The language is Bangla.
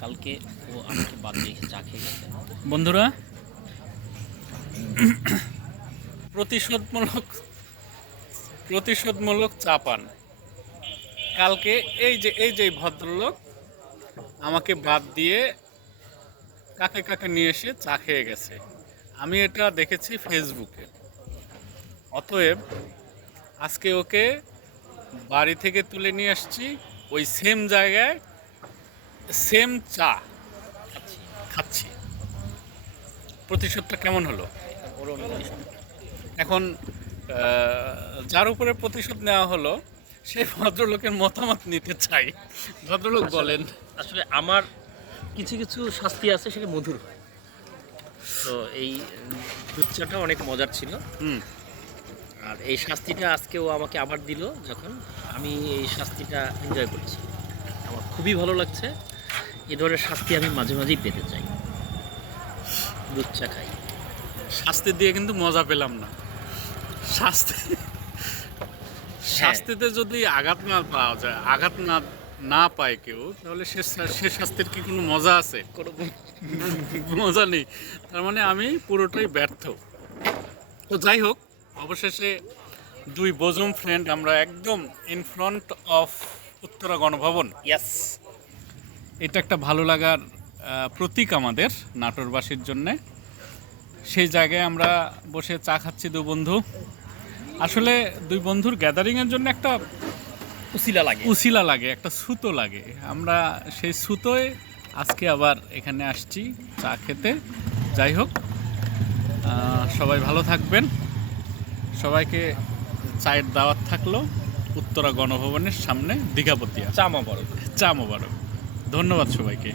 কালকে ও আমাকে বাদ দিয়ে চা খেয়ে গেছে। বন্ধুরা, প্রতিশোধমূলক প্রতিশোধমূলক চা পান। কালকে এই যে ভদ্রলোক আমাকে বাদ দিয়ে কাকে কাকে নিয়ে এসে চা খেয়ে গেছে। আমি এটা দেখেছি ফেসবুকে। অতএব আজকে ওকে বাড়ি থেকে তুলে নিয়ে আসছি, ওই সেম জায়গায় সেম চা খাচ্ছি। খাচ্ছি। প্রতিশোধটা কেমন হলো? এটা বড় প্রতিশোধ। এখন যার উপরে প্রতিশোধ নেওয়া হলো সেই ভদ্রলোকের মতামত নিতে চাই। ভদ্রলোক বলেন। আসলে আমার কিছু কিছু শাস্তি আছে, সেটা মধুর হয়। তো এই দুধ চাটা অনেক মজার ছিল। হুম। আর এই শাস্তিটা আজকে ও আমাকে আবার দিল, যখন আমি এই শাস্তিটা এনজয় করছি। আমার খুবই ভালো লাগছে। এ ধরনের শাস্তি আমি মাঝে মাঝেই পেতে চাই। দুধ চা খাই। শাস্তি দিয়ে কিন্তু মজা পেলাম না। শাস্তি শাস্তিতে যদি আঘাত না পাওয়া যায়, আঘাত না না পায় কেউ, তাহলে সে শাস্তির কি কোনো মজা আছে? কোনো মজা নেই। তার মানে আমি পুরোটাই ব্যর্থ। তো যাই হোক, অবশেষে দুই বোজম ফ্রেন্ড আমরা একদম in front of Uttara Ganabhaban. Yes. এটা একটা ভালো লাগার প্রতীক আমাদের নাটোরবাসীর জন্যে। সেই জায়গায় আমরা বসে চা খাচ্ছি দুই বন্ধু। আসলে দুই বন্ধুর গ্যাদারিংয়ের জন্য একটা উসিলা লাগে, একটা ছুতো লাগে। আমরা সেই ছুতোয় আজকে আবার এখানে আসছি চা খেতে। যাই হোক, সবাই ভালো থাকবেন। সবাইকে চায়ের দাওয়াত থাকলো উত্তরা গণভবনের সামনে, দীঘাপতিয়া। চা মোবারক। চা মোবারক। ধন্যবাদ সবাইকে।